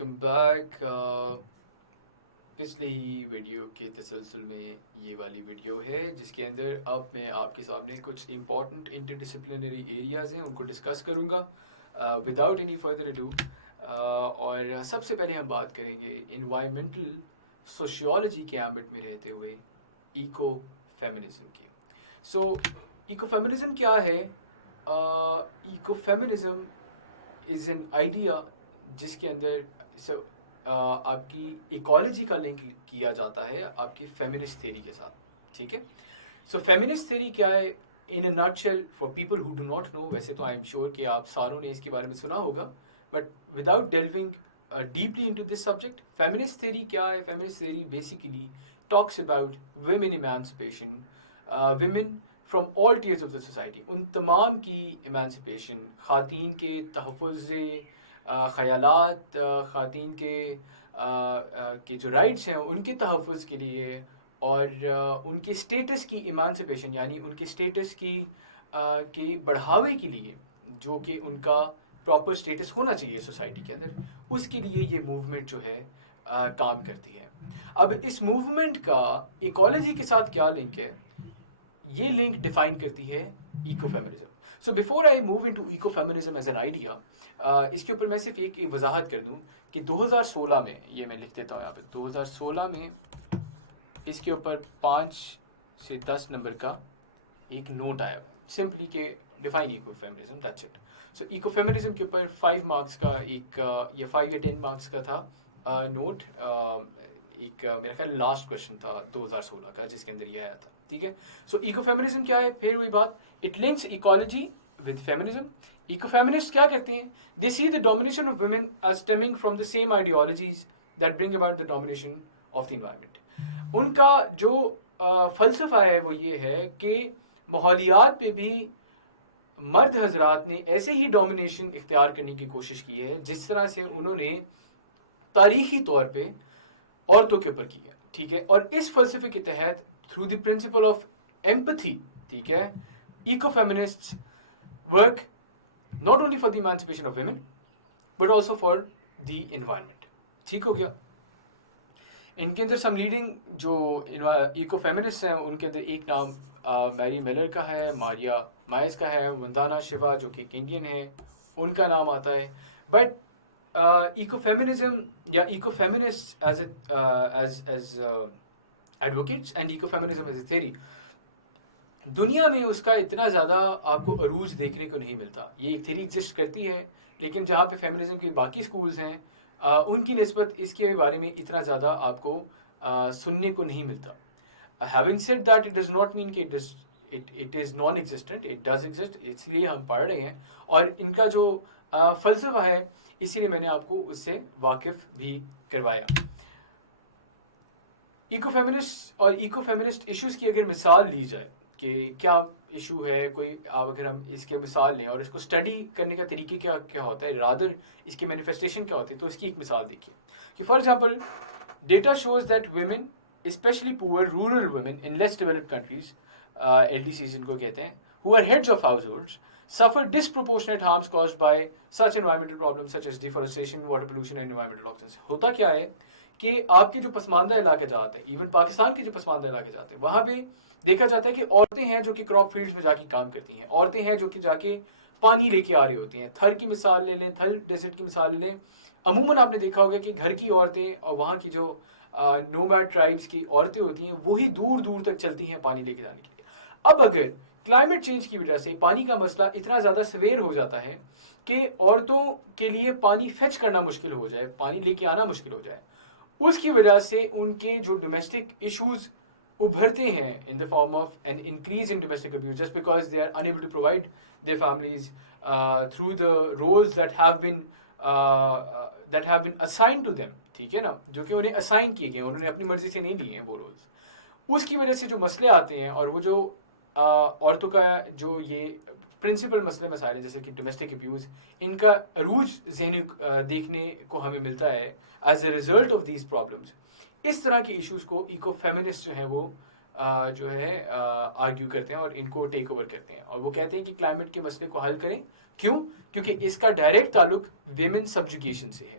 Welcome back. پچھلے ہی video کے تسلسل میں یہ والی ویڈیو ہے جس کے اندر اب میں آپ کے سامنے کچھ امپورٹنٹ انٹر ڈسپلنری ایریاز ہیں ان کو ڈسکس کروں گا وداؤٹ اینی فردر اڈو. اور سب سے پہلے ہم بات کریں گے انوائرمنٹل سوشیولوجی کے ایمبٹ میں رہتے ہوئے ایکو فیمنزم کی. سو ایکو فیمنزم کیا ہے؟ Ecofeminism is an idea جس کے اندر آپ کی ایکالوجی کا لنک کیا جاتا ہے آپ کی فیمنسٹ تھیری کے ساتھ. ٹھیک ہے. سو فیمنسٹ تھیری کیا ہے in a nutshell for people who do not know. ویسے تو آئی ایم شیور کہ آپ ساروں نے اس کے بارے میں سنا ہوگا, but without delving deeply into this subject, feminist theory کیا ہے؟ Feminist theory basically talks about women emancipation, women from all tiers of the society, ان تمام کی ایمانسپیشن, خواتین کے تحفظ, خیالات, خواتین کے جو رائٹس ہیں ان کے تحفظ کے لیے, اور ان کے اسٹیٹس کی ایمانسپیشن یعنی ان کے اسٹیٹس کی بڑھاوے کے لیے, جو کہ ان کا پراپر اسٹیٹس ہونا چاہیے سوسائٹی کے اندر, اس کے لیے یہ موومنٹ جو ہے کام کرتی ہے. اب اس موومنٹ کا ایکالوجی کے ساتھ کیا لنک ہے, یہ لنک ڈیفائن کرتی ہے ecofeminism. So before I move into ecofeminism as an idea, اس کے اوپر میں صرف ایک وضاحت کر دوں کہ 2016 میں, یہ میں لکھ دیتا ہوں یہاں پہ, 2016 میں اس کے اوپر 5 سے 10 نمبر کا ایک نوٹ آیا سمپلی کہ define ecofeminism, that's it. So ecofeminism کے اوپر 5 مارکس کا ایک یا 5 یا 10 مارکس کا تھا نوٹ, ایک میرا خیال لاسٹ کوشچن تھا 2016 کا جس کے اندر یہ آیا تھا. ٹھیک ہے. سو ایکو فیمنزم کیا ہے؟ پھر وہی بات, it links ecology with feminism. Ecofeminist کیا کرتے ہیں؟ They see the domination of women as stemming from the same ideologies that bring about the domination of the environment. ان کا جو فلسفہ ہے وہ یہ ہے کہ ماحولیات پہ بھی مرد حضرات نے ایسے ہی ڈومینیشن اختیار کرنے کی کوشش کی ہے جس طرح سے انہوں نے تاریخی طور پہ عورتوں کے اوپر کی ہے. ٹھیک ہے. اور اس فلسفے کے تحت through the principle of empathy, ٹھیک ہے, ecofeminist work not only for the emancipation of women but also for the environment. ٹھیک ہو گیا. ان کے اندر سم لیڈنگ جو ایکو فیمنسٹ ہیں ان کے اندر ایک نام میری میلر کا ہے, ماریا مائز کا ہے, وندانا شیوا جو کہ ایک انڈین ہے ان کا نام آتا ہے. بٹ ایکو فیمنزم یا ecofeminist as advocates and ecofeminism as a theory, دنیا میں اس کا اتنا زیادہ آپ کو عروج دیکھنے کو نہیں ملتا. یہ ایک تھیری ایگزسٹ کرتی ہے لیکن جہاں پہ فیمنزم کے باقی سکولز ہیں ان کی نسبت اس کے بارے میں اتنا زیادہ آپ کو سننے کو نہیں ملتا. Having said that it does not mean کہ it is non existent, it does exist, اس لیے ہم پڑھ رہے ہیں اور ان کا جو فلسفہ ہے اسی لیے میں نے آپ کو اس سے واقف بھی کروایا. ایکو فیمنسٹ اور ایکو فیمنسٹ ایشوز کی اگر مثال لی جائے کہ کیا ایشو ہے کوئی, اگر ہم اس کے مثال لیں اور اس کو اسٹڈی کرنے کا طریقے کیا ہوتا ہے, رادر اس کی مینیفیسٹیشن کیا ہوتی ہے, تو اس کی ایک مثال دیکھیے کہ for example data shows that women especially poor rural women in less developed countries, L D Cs ان کو کہتے ہیں, who are heads of households suffer disproportionate harms caused by such environmental problems such as deforestation, water pollution and environmental toxins. ہوتا کیا ہے کہ آپ کے جو پسماندہ علاقے جاتے ہیں, ایون پاکستان کے جو پسماندہ علاقے جاتے ہیں, وہاں پہ دیکھا جاتا ہے کہ عورتیں ہیں جو کہ کراپ فیلڈز میں جا کے کام کرتی ہیں, عورتیں ہیں جو کہ جا کے پانی لے کے آ رہی ہوتی ہیں. تھر کی مثال لے لیں, تھر ڈیزرٹ کی مثال لے لیں, عموماً آپ نے دیکھا ہوگا کہ گھر کی عورتیں اور وہاں کی جو نومیڈ ٹرائبس کی عورتیں ہوتی ہیں وہی دور دور تک چلتی ہیں پانی لے کے جانے کے لیے. اب اگر کلائمیٹ چینج کی وجہ سے پانی کا مسئلہ اتنا زیادہ سویر ہو جاتا ہے کہ عورتوں کے لیے پانی فیچ کرنا مشکل ہو جائے, پانی لے کے آنا مشکل ہو جائے, اس کی وجہ سے ان کے جو ڈومیسٹک ایشوز ابھرتے ہیں in the form of an increase in domestic abuse just because they are unable to provide their families through the roles that have been assigned to them. ٹھیک ہے نا, جو کہ انہیں اسائن کیے گئے, انہوں نے اپنی مرضی سے نہیں لیے ہیں وہ رولز. اس کی وجہ سے جو مسئلے آتے ہیں اور وہ جو عورتوں کا جو یہ پرنسپل مسئلے مسائل ہیں جیسے کہ ڈومیسٹک ابیوز, ان کا عروج ذہنی دیکھنے کو ہمیں ملتا ہے as a result of these problems. اس طرح کے ایشوز کو ایکو فیمنسٹ جو ہیں وہ جو ہے آرگیو کرتے ہیں اور ان کو ٹیک اوور کرتے ہیں, اور وہ کہتے ہیں کہ کلائمیٹ کے مسئلے کو حل کریں. کیوں؟ کیونکہ اس کا ڈائریکٹ تعلق ویمن سبجوگیشن سے ہے,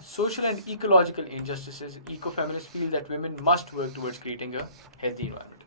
social and ecological injustices, ecofeminists feel that women must work towards creating a healthy environment.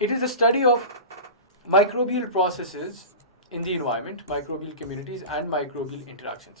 It is a study of microbial processes in the environment, microbial communities and microbial interactions.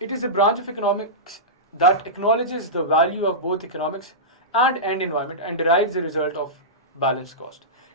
It is a branch of economics that acknowledges the value of both economics and end environment and derives the result of balanced cost.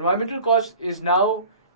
environmental cost is now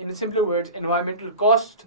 in simpler words, environmental cost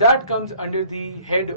that comes under the head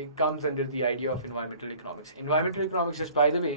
it comes under the idea of environmental economics. Environmental economics, just by the way,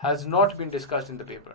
has not been discussed in the paper.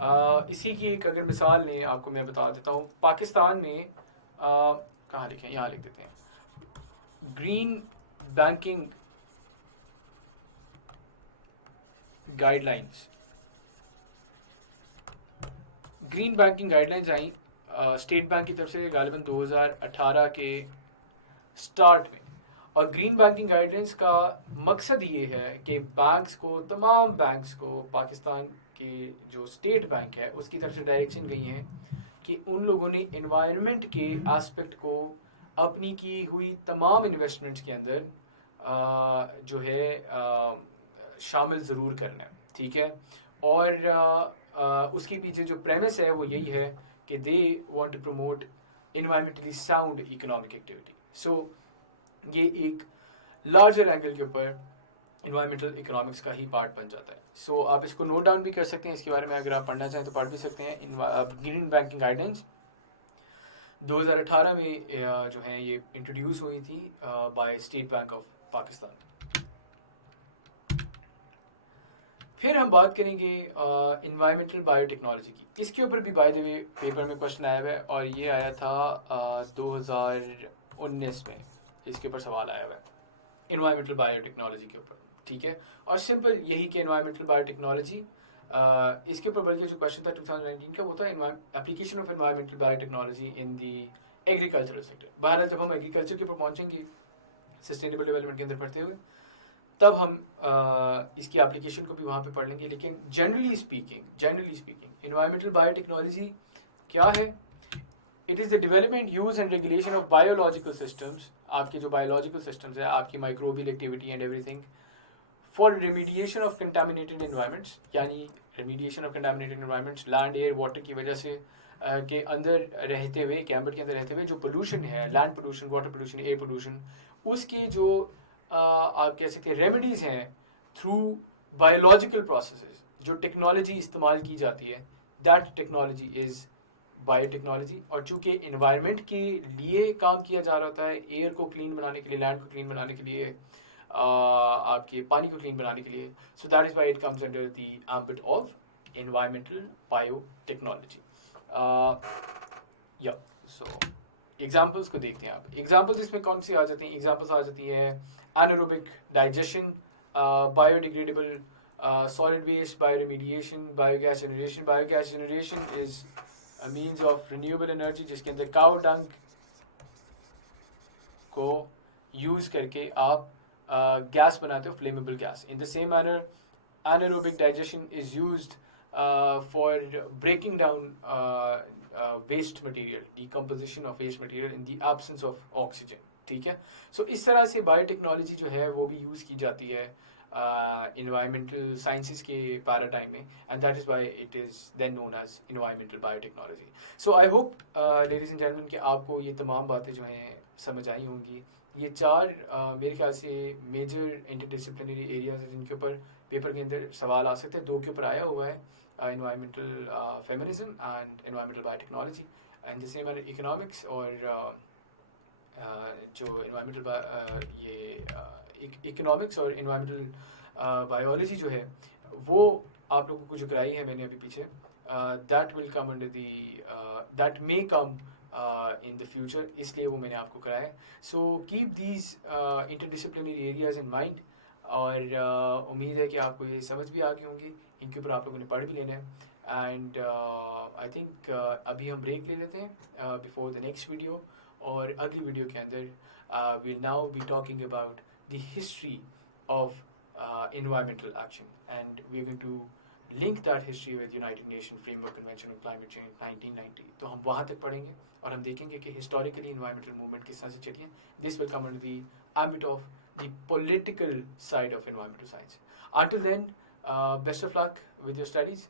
اسی کی ایک اگر مثال لیں آپ کو میں بتا دیتا ہوں. پاکستان میں کہاں لکھیں, یہاں لکھ دیتے ہیں, green banking guide lines. Green banking guide lines آئیں اسٹیٹ بینک کی طرف سے غالباً 2018 کے اسٹارٹ میں. اور گرین بینکنگ گائیڈ لائنس کا مقصد یہ ہے کہ بینکس کو, تمام بینکس کو, پاکستان کے جو اسٹیٹ بینک ہے اس کی طرف سے ڈائریکشن گئی ہیں کہ ان لوگوں نے انوائرمنٹ کے اسپیکٹ کو اپنی کی ہوئی تمام انویسٹمنٹس کے اندر جو ہے شامل ضرور کرنا ہے. ٹھیک ہے. اور اس کے پیچھے جو پریمس ہے وہ یہی ہے کہ they want to promote environmentally sound economic activity. So یہ ایک لارجر اینگل کے اوپر انوائرمنٹل اکنامکس کا ہی پارٹ بن جاتا ہے. سو آپ اس کو نوٹ ڈاؤن بھی کر سکتے ہیں, اس کے بارے میں اگر آپ پڑھنا چاہیں تو پڑھ بھی سکتے ہیں. گرین بینکنگ گائیڈنس 2018 میں جو ہیں یہ انٹروڈیوس ہوئی تھی by state bank of Pakistan. پھر ہم بات کریں گے انوائرمنٹل بایو ٹیکنالوجی کی. اس کے اوپر بھی بائی دی وے پیپر میں کوشچن آیا ہوا ہے, اور یہ آیا تھا 2019 میں. اس کے اوپر سوال آیا ہوا ہے انوائرمنٹل بایو ٹیکنالوجی کے اوپر. ٹھیک ہے. اور سمپل یہی کہ انوائرمنٹل بایو ٹیکنالوجی, اس کے اوپر بلکہ جو کوشچن تھا 2019 کا وہ تھا application of environmental bio technology in the agricultural sector. بہرحال جب ہم ایگریکلچر کے اوپر پہنچیں گے سسٹینیبل ڈیولپمنٹ کے اندر پڑھتے ہوئے, تب ہم اس کی اپلیکیشن کو بھی وہاں پہ پڑھ لیں گے. لیکن generally speaking environmental biotechnology کیا ہے؟ It is the development, use and regulation of biological systems. آپ کے جو بایولوجیکل سسٹمز ہیں, آپ کی microbial activity and everything, for remediation of contaminated environments. یعنی remediation of contaminated environments land, air, water کی وجہ سے کے اندر رہتے ہوئے, کیمبٹ کے اندر رہتے ہوئے جو پولوشن ہے, land pollution, water pollution, air pollution, اس کی جو آپ کہہ سکتے ہیں ریمیڈیز ہیں تھرو بایولوجیکل پروسیسز, جو ٹیکنالوجی استعمال کی جاتی ہے, that technology is biotechnology. اور چونکہ انوائرمنٹ کے لیے کام کیا جا رہا ہوتا ہے, ایئر کو کلین بنانے کے لیے, لینڈ کو کلین بنانے کے لیے, آپ کے پانی کو کلین بنانے کے لیے, so that is why it comes under the ambit of environmental bio technology. یا سو ایگزامپلس کو دیکھتے ہیں آپ. ایگزامپلس اس میں کون سی آ جاتی ہیں؟ ایگزامپلس آ جاتی ہیں anaerobic digestion, biodegradable solid waste, bioremediation, biogas generation. Biogas generation is a means of renewable energy جس کے اندر cow dung کو یوز کر کے آپ گیس بناتے ہو, فلیمیبل gas. In the same manner, anaerobic digestion is used for breaking down waste material, decomposition of waste material in the absence of oxygen. ٹھیک ہے. سو اس طرح سے بایو ٹیکنالوجی جو ہے وہ بھی یوز کی جاتی ہے انوائرمنٹل سائنسز کے پیراڈائم میں, and that is why it is then known as environmental biotechnology. So I hope ladies and gentleman کہ آپ کو یہ تمام باتیں جو ہیں سمجھ آئی ہوں گی. یہ چار میرے خیال سے میجر انٹر ڈسپلنری ایریاز ہیں جن کے اوپر پیپر کے اندر سوال آ سکتے ہیں. دو کے اوپر آیا ہوا ہے, environmental feminism and environmental bio technology, and جیسے ہمارے اکنامکس اور جو انوائرمنٹل یہ اکنامکس اور انوائرمنٹل بایولوجی جو ہے وہ آپ لوگوں کو جو کرائی ہے میں نے ابھی پیچھے, that will come under the that may come in the future, اس لیے وہ میں نے آپ کو کرایا ہے. So keep these interdisciplinary areas in mind, اور امید ہے کہ آپ کو یہ سمجھ بھی آ گئی ہوں گی. ان کے اوپر آپ لوگوں نے پڑھ بھی لینا ہے. اینڈ آئی تھنک ابھی ہم بریک لے لیتے ہیں بفور دا نیکسٹ ویڈیو, اور اگلی ویڈیو کے اندر we'll now be talking about the history of environmental action, and we're going to link that history with United Nations Framework Convention on Climate Change 1990. تو ہم وہاں تک پڑھیں گے اور ہم دیکھیں گے کہ ہسٹوریکلی environmental movement کس طرح سے چلی ہے. This will come under the ambit of the political side of environmental science. Until then, best of luck with your studies.